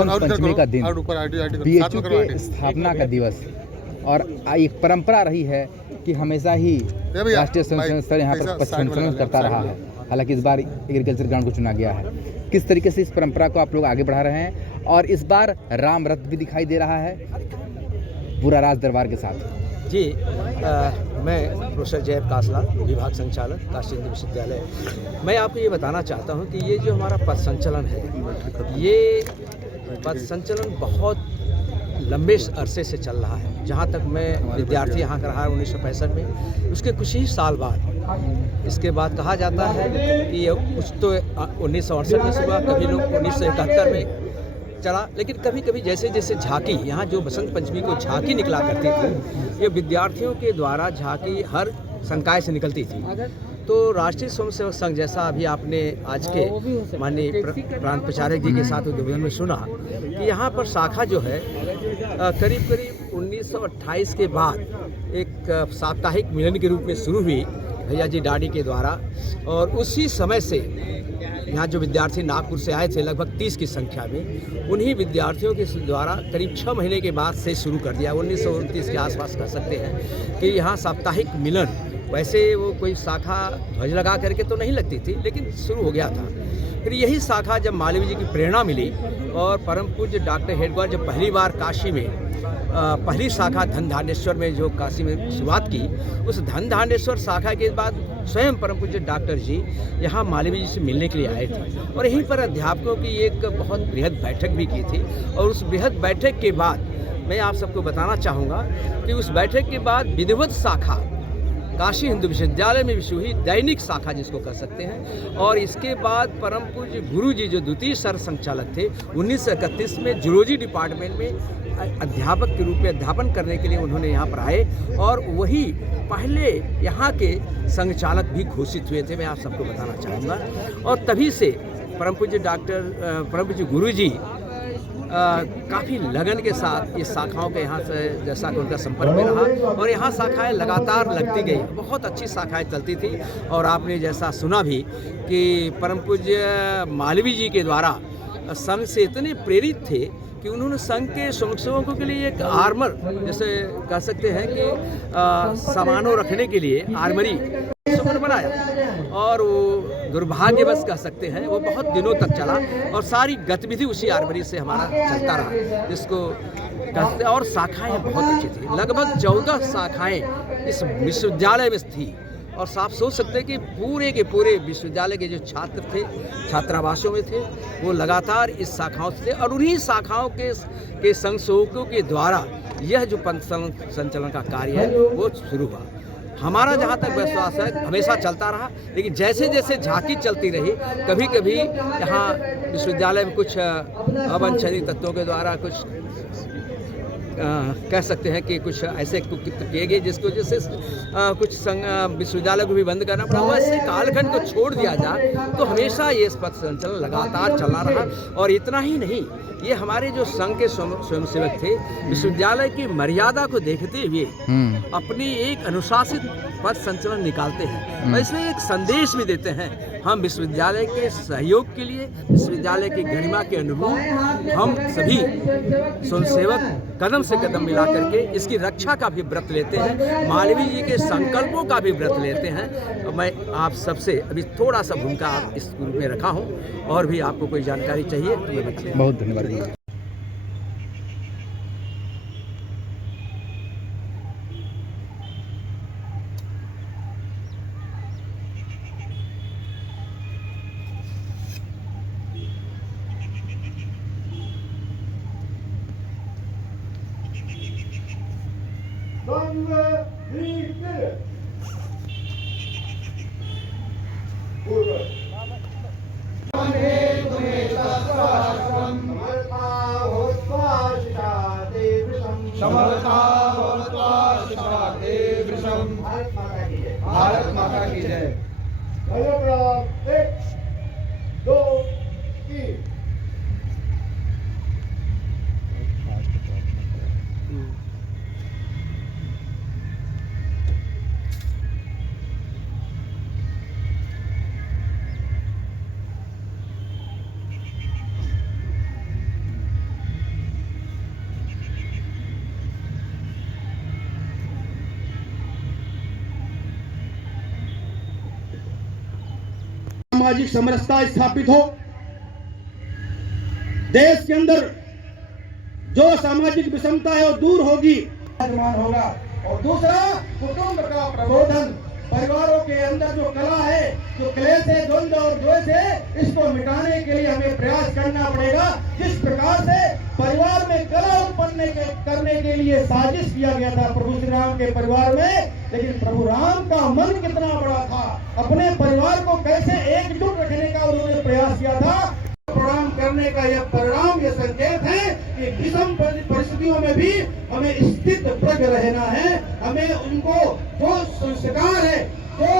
बसंत पंचमी का दिन, बीएचयू के स्थापना का दिवस, और एक परंपरा रही है कि हमेशा ही राष्ट्रीय स्वयं स्तर यहाँ पर संचलन करता रहा है। हालांकि इस बार एग्रीकल्चर ग्राउंड को चुना गया है। किस तरीके से इस परंपरा को आप लोग आगे बढ़ा रहे हैं, और इस बार राम रथ भी दिखाई दे रहा है पूरा राज दरबार के साथ। जी, मैं प्रोफेसर जय कासला, विभाग संचालक, काशी हिंदू विश्वविद्यालय। मैं आपको ये बताना चाहता हूँ कि ये जो हमारा पथ संचलन है, ये पथ संचलन बहुत लंबे अरसे से चल रहा है। जहाँ तक मैं विद्यार्थी यहाँ का रहा 1965 में, उसके कुछ ही साल बाद इसके बाद कहा जाता है कि ये कुछ तो 1968 में हुआ, कभी लोग 1971 में चला, लेकिन कभी कभी जैसे जैसे झांकी, यहाँ जो बसंत पंचमी को झांकी निकला करती थी, ये विद्यार्थियों के द्वारा झांकी हर संकाय से निकलती थी। तो राष्ट्रीय स्वयंसेवक संघ, जैसा अभी आपने आज के माननीय प्रांत प्रचारक जी के साथ उद्बोधन में सुना, कि यहाँ पर शाखा जो है करीब करीब 1928 के बाद एक साप्ताहिक मिलन के रूप में शुरू हुई भैया जी डाडी के द्वारा, और उसी समय से यहाँ जो विद्यार्थी नागपुर से आए थे लगभग 30 की संख्या में, उन्हीं विद्यार्थियों के द्वारा करीब 6 महीने के बाद से शुरू कर दिया। 1929 के आसपास कह सकते हैं कि यहाँ साप्ताहिक मिलन, वैसे वो कोई शाखा ध्वज लगा करके तो नहीं लगती थी, लेकिन शुरू हो गया था। फिर यही शाखा जब मालवीय जी की प्रेरणा मिली और परम पूज्य डॉक्टर हेडगेवार जब पहली बार काशी में पहली शाखा धनधानेश्वर में जो काशी में शुरुआत की, उस धनधानेश्वर शाखा के बाद स्वयं परम पूज्य डॉक्टर जी यहाँ मालवीय जी से मिलने के लिए आए थे, और यहीं पर अध्यापकों की एक बहुत बृहद बैठक भी की थी। और उस बृहद बैठक के बाद मैं आप सबको बताना चाहूँगा कि उस बैठक के बाद विधिवत शाखा काशी हिंदू विश्वविद्यालय में विश्व हुई, दैनिक शाखा जिसको कह सकते हैं। और इसके बाद परम पूज्य गुरु जी जो द्वितीय सर संचालक थे, 1931 में जूलॉजी डिपार्टमेंट में अध्यापक के रूप में अध्यापन करने के लिए उन्होंने यहाँ पर आए, और वही पहले यहाँ के संचालक भी घोषित हुए थे, मैं आप सबको बताना चाहूँगा। और तभी से परम पूज्य गुरु जी काफ़ी लगन के साथ इस शाखाओं के यहाँ से जैसा कि उनका संपर्क में रहा, और यहाँ शाखाएं लगातार लगती गई, बहुत अच्छी शाखाएं चलती थी। और आपने जैसा सुना भी कि परम पूज्य मालवीय जी के द्वारा संघ से इतने प्रेरित थे कि उन्होंने संघ के स्वयंसेवकों के लिए एक आर्मर, जैसे कह सकते हैं कि सामानों रखने के लिए आर्मरी बनाया, और वो दुर्भाग्यवश कह सकते हैं वो बहुत दिनों तक चला, और सारी गतिविधि उसी आर्मरी से हमारा चलता रहा, जिसको कहते। और शाखाएं बहुत अच्छी थी, लगभग 14 शाखाएं इस विश्वविद्यालय में थी। और आप सोच सकते हैं कि पूरे के पूरे विश्वविद्यालय के जो छात्र थे, छात्रावासों में थे, वो लगातार इस शाखाओं से थे, और उन्हीं शाखाओं के संसेवकों के द्वारा यह जो पंथ संचलन का कार्य है वो शुरू हुआ। हमारा जहाँ तक विश्वास है हमेशा चलता रहा, लेकिन जैसे जैसे झांकी चलती रही, कभी कभी यहाँ विश्वविद्यालय में कुछ अवांछनीय तत्वों के द्वारा कुछ कह सकते हैं कि कुछ ऐसे किए गए जिसकी वजह से कुछ विश्वविद्यालय को भी बंद करना पड़ा। वैसे कालखंड को छोड़ दिया जाए तो हमेशा ये पथ संचलन लगातार चलना रहा। और इतना ही नहीं, ये हमारे जो संघ के स्वयंसेवक थे, विश्वविद्यालय की मर्यादा को देखते हुए अपनी एक अनुशासित पथ संचलन निकालते हैं, और इसमें एक संदेश भी देते हैं। हम विश्वविद्यालय के सहयोग के लिए, विश्वविद्यालय की गरिमा के अनुरूप हम सभी स्वयंसेवक कदम से कदम मिला करके इसकी रक्षा का भी व्रत लेते हैं, मालवीय जी के संकल्पों का भी व्रत लेते हैं। तो मैं आप सबसे अभी थोड़ा सा भूमिका इस ग्रुप में रखा हूँ, और भी आपको कोई जानकारी चाहिए तो मैं बताऊँ। बहुत धन्यवाद। भारत माता की जय। सामाजिक समरसता स्थापित हो, देश के अंदर जो सामाजिक विषमता है वो दूर होगी, निर्माण होगा। और दूसरा, कुटुंब का प्रबोधन, परिवारों के अंदर जो कला है, जो क्लेश है, द्वंद्व और द्वेष है, इसको मिटाने के लिए हमें प्रयास करना पड़ेगा। जिस प्रकार से परिवार में कला उत्पन्न करने के लिए साजिश किया गया था प्रभु श्री राम के परिवार में, लेकिन प्रभु राम का मन कितना बड़ा था, अपने परिवार को कैसे एकजुट रखने का उन्होंने प्रयास किया था। प्रणाम करने का यह परिणाम, यह संकेत है कि विषम परिस्थितियों में भी हमें स्थित प्रज्ञ रहना है। हमें उनको जो संस्कार है, जो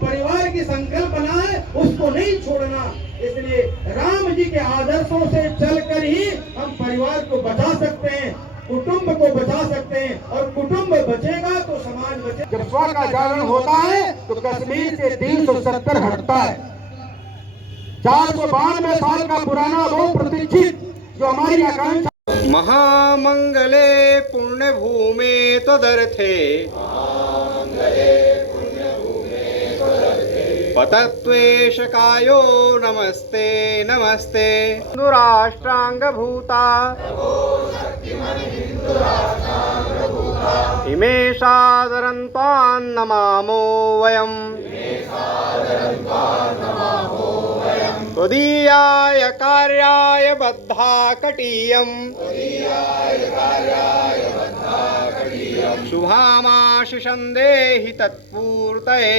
परिवार की संकल्पना है, उसको नहीं छोड़ना। इसलिए राम जी के आदर्शों से चलकर ही हम परिवार को बचा सकते हैं, कुटुंब को बचा सकते हैं, और कुटुंब बचेगा तो समाज बचेगा। जब स्व का जागरण होता है तो कश्मीर से 370 हटता है। 492 साल का पुराना वो प्रतीक्षित जो हमारी आकांक्षा। महामंगले पुण्य भूमे तदर्थे पतत्वेश कायो नमस्ते नमस्ते हिंदुराष्ट्रांग भूता इमे सादरन्तान् नमामो वयम् त्वदीयाय कार्याय बद्धा कटीयम् शुभामाशिषं देहि तत्पूर्तये।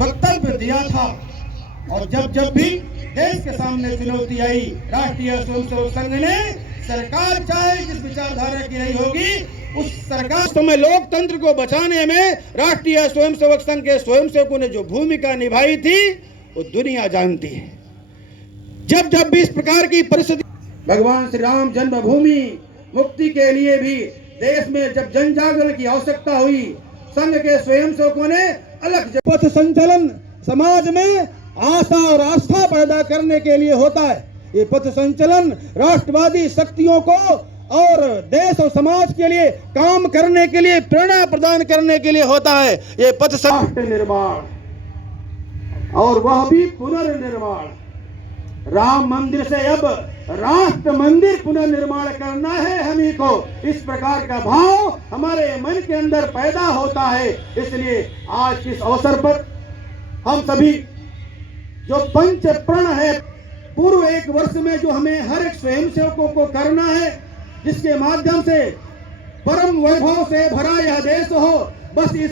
वक्तव्य दिया था, और जब भी देश के सामने चुनौती आई, राष्ट्रीय स्वयंसेवक संघ ने, सरकार चाहे जिस विचारधारा की नहीं होगी, उस सरकार समय लोकतंत्र को बचाने में राष्ट्रीय स्वयंसेवक संघ के स्वयंसेवकों ने जो भूमिका निभाई थी वो दुनिया जानती है। जब भी इस प्रकार की परिस्थिति, भगवान श्री राम जन्मभूमि मुक्ति के लिए भी देश में जब जन जागरण की आवश्यकता हुई, संघ के स्वयंसेवकों ने अलग पथ संचलन समाज में आशा और आस्था पैदा करने के लिए होता है। ये पथ संचलन राष्ट्रवादी शक्तियों को और देश और समाज के लिए काम करने के लिए प्रेरणा प्रदान करने के लिए होता है। ये पथ राष्ट्र निर्माण, और वह भी पुनर्निर्माण। राम मंदिर से अब राष्ट्र मंदिर पुनर्निर्माण करना है हमी को, इस प्रकार का भाव हमारे मन के अंदर पैदा होता है। इसलिए आज इस अवसर पर हम सभी जो पंच प्रण है, पूर्व 1 वर्ष में जो हमें हर एक स्वयंसेवकों को करना है, जिसके माध्यम से परम वैभव से भरा यह देश हो, बस इस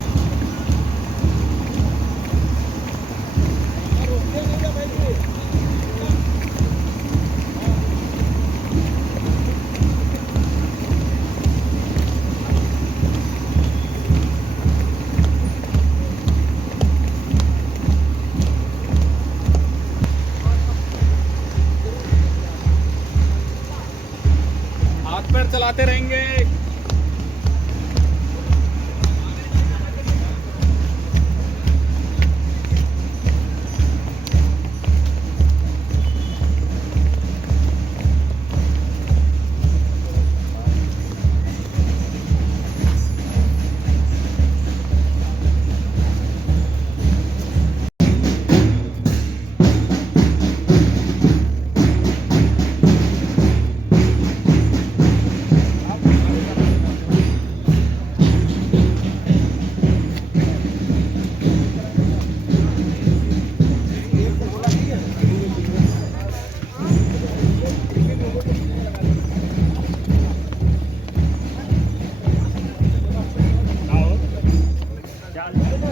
हाथ पैर चलाते रहेंगे।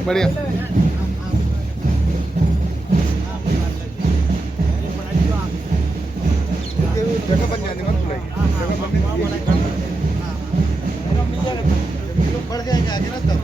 बढ़िया। जगह बन जाने में बढ़ जाएंगे आगे ना तब।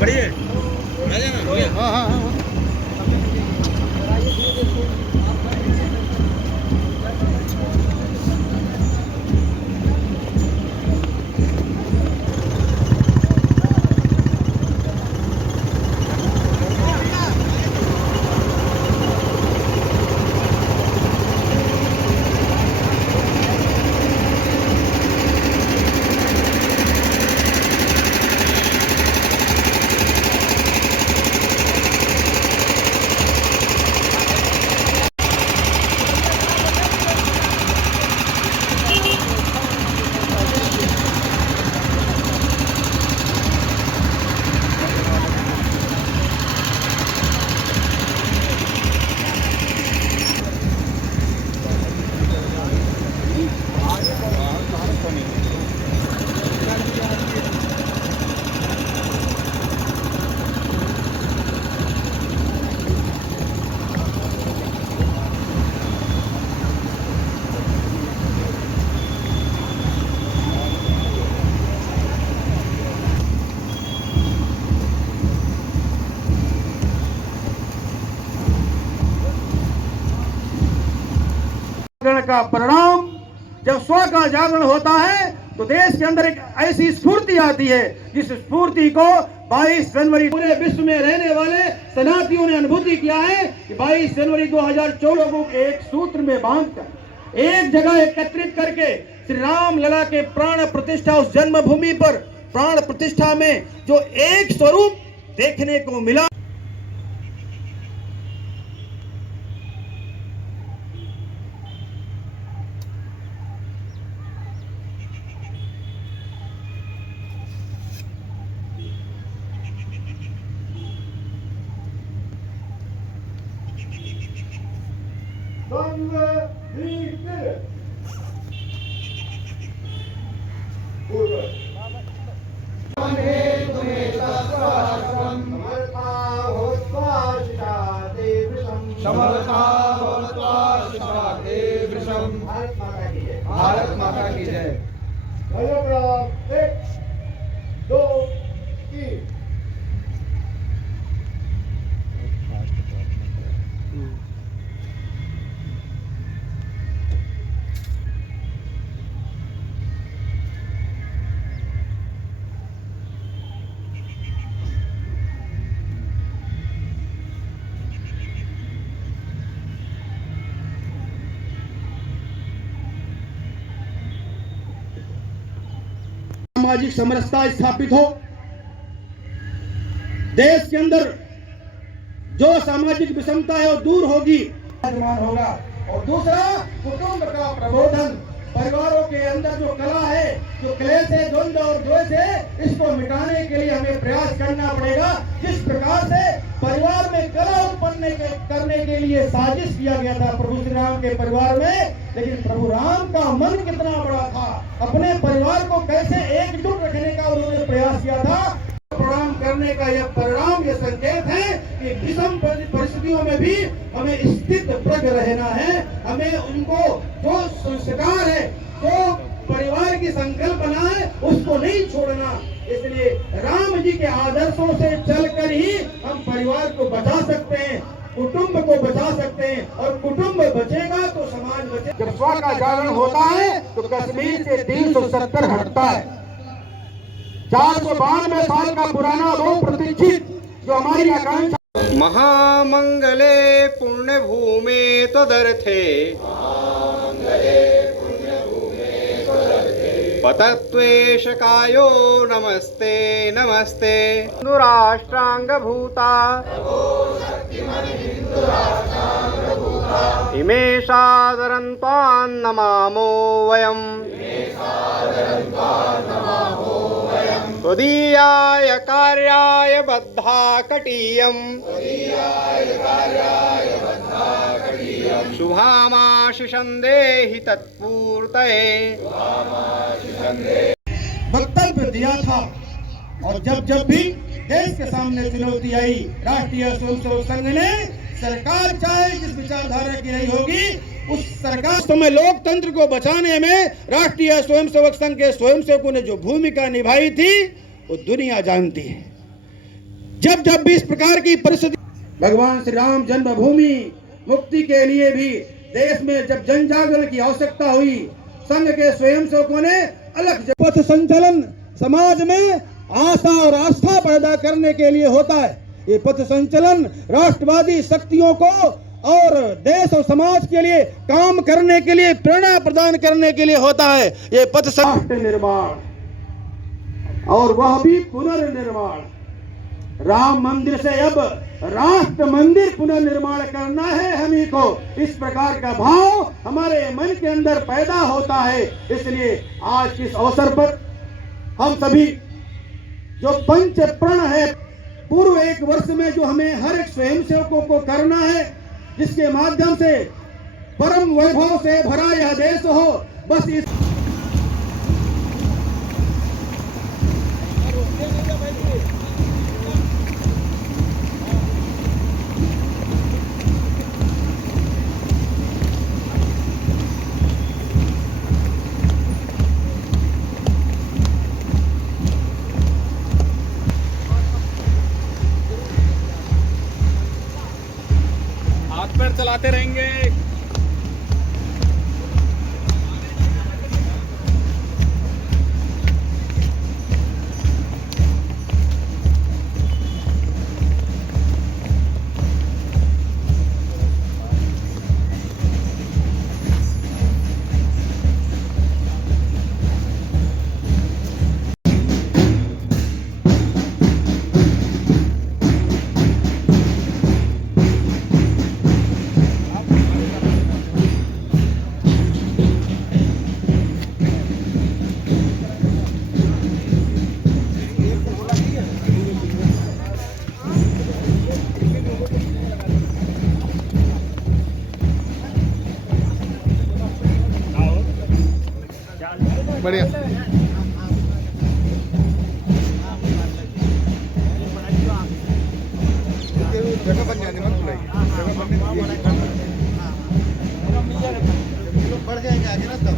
हाँ हाँ हाँ का परिणाम जब स्व का जागरण होता है तो देश के अंदर एक ऐसी स्फूर्ति आती है जिस स्फूर्ति को 22 जनवरी पूरे विश्व में रहने वाले सनातनियों ने अनुभूति किया है कि 22 जनवरी 2014 लोगों के एक सूत्र में बांधकर एक जगह एकत्रित करके श्री राम लला के प्राण प्रतिष्ठा उस जन्मभूमि पर प्राण प्रतिष्ठा में जो एक स्वरूप देखने को मिला। भारत माता की जय। एक, दो, तीन। सामाजिक समरसता स्थापित हो, देश के अंदर जो सामाजिक विषमता है वो दूर होगी, होगा। और दूसरा, कुटुंब का प्रबोधन, परिवारों के अंदर जो कला है, जो क्लेश है, द्वंद्व और द्वेष है, इसको मिटाने के लिए हमें प्रयास करना पड़ेगा। जिस प्रकार से परिवार में कला उत्पन्न करने के लिए साजिश किया गया था प्रभु श्री राम के परिवार में, लेकिन प्रभु राम का मन कितना बड़ा था, अपने परिवार को कैसे एकजुट रखने का उन्होंने प्रयास किया था। प्रणाम करने का यह परिणाम, यह संकेत है कि विषम परिस्थितियों में भी हमें स्थित प्रज्ञ रहना है। हमें उनको जो संस्कार है, जो परिवार की संकल्पना है, उसको नहीं छोड़ना। इसलिए राम जी के आदर्शों से चलकर ही हम परिवार को बचा सकते हैं, कुटुंब को बचा सकते हैं, और कुटुंब बचेगा तो समाज बचेगा। जब स्व का जागरण होता है तो कश्मीर से 370 हटता है। 492 साल का पुराना वो प्रतीक्षित जो हमारी आकांक्षा। महामंगले पुण्य भूमे त्वदर्थे पतत्वेश कायो नमस्ते नमस्ते दुराष्ट्रांग भूता इमे सादरं त्वां नमामो वयम् त्वदीयाय कार्याय बद्धा कटीयम् शुभामाशिषं देहि तत्पूर्तये। वक्तव्य दिया था और जब भी देश के सामने चुनौती आई, राष्ट्रीय स्वयंसेवक संघ ने सरकार चाहे जिस विचारधारा की नहीं होगी उस सरकार समय लोकतंत्र को बचाने में राष्ट्रीय स्वयंसेवक संघ के स्वयंसेवकों ने जो भूमिका निभाई थी वो दुनिया जानती है। जब जब भी इस प्रकार की परिस्थिति, भगवान श्री राम जन्मभूमि मुक्ति के लिए भी देश में जब जन जागरण की आवश्यकता हुई, संघ के स्वयंसेवकों ने अलग पथ संचलन समाज में आशा और आस्था पैदा करने के लिए होता है। ये पथ संचलन राष्ट्रवादी शक्तियों को और देश और समाज के लिए काम करने के लिए प्रेरणा प्रदान करने के लिए होता है। ये पथ राष्ट्र निर्माण और वह भी पुनर्निर्माण। राम मंदिर से अब राष्ट्र मंदिर पुनर्निर्माण करना है हमी को, इस प्रकार का भाव हमारे मन के अंदर पैदा होता है। इसलिए आज इस अवसर पर हम सभी जो पंच प्रण है, पूर्व एक वर्ष में जो हमें हर एक स्वयंसेवकों को करना है, जिसके माध्यम से परम वैभव से भरा यह देश हो, बस इस हाथ पैर चलाते रहेंगे। बढ़िया। जगह बन जाने मत भूलिए, जगह बनने बढ़ जाएंगे आगे ना तब।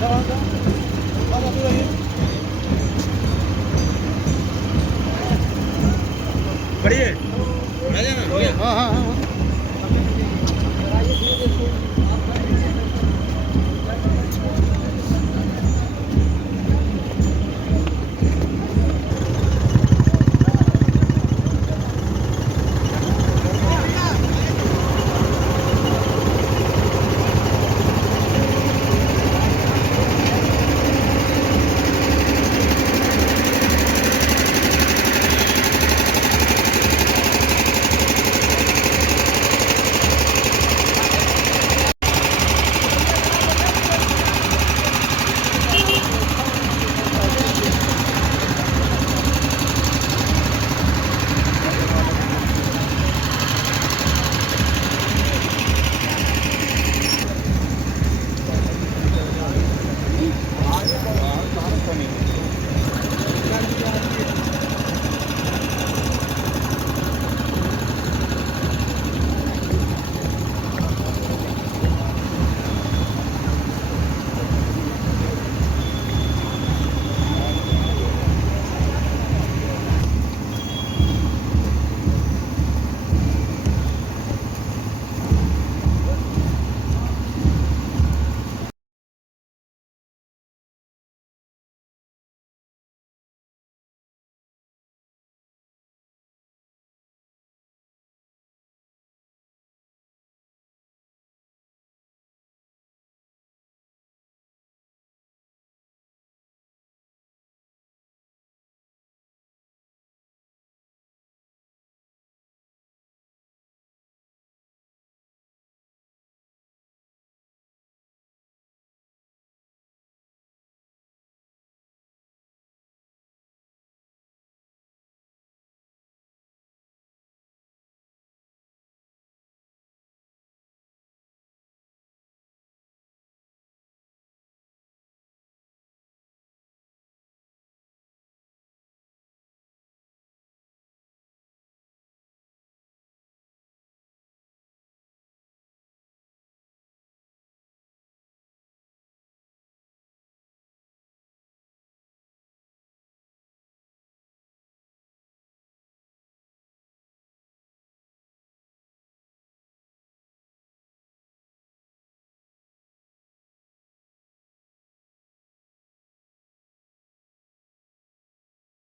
जाओ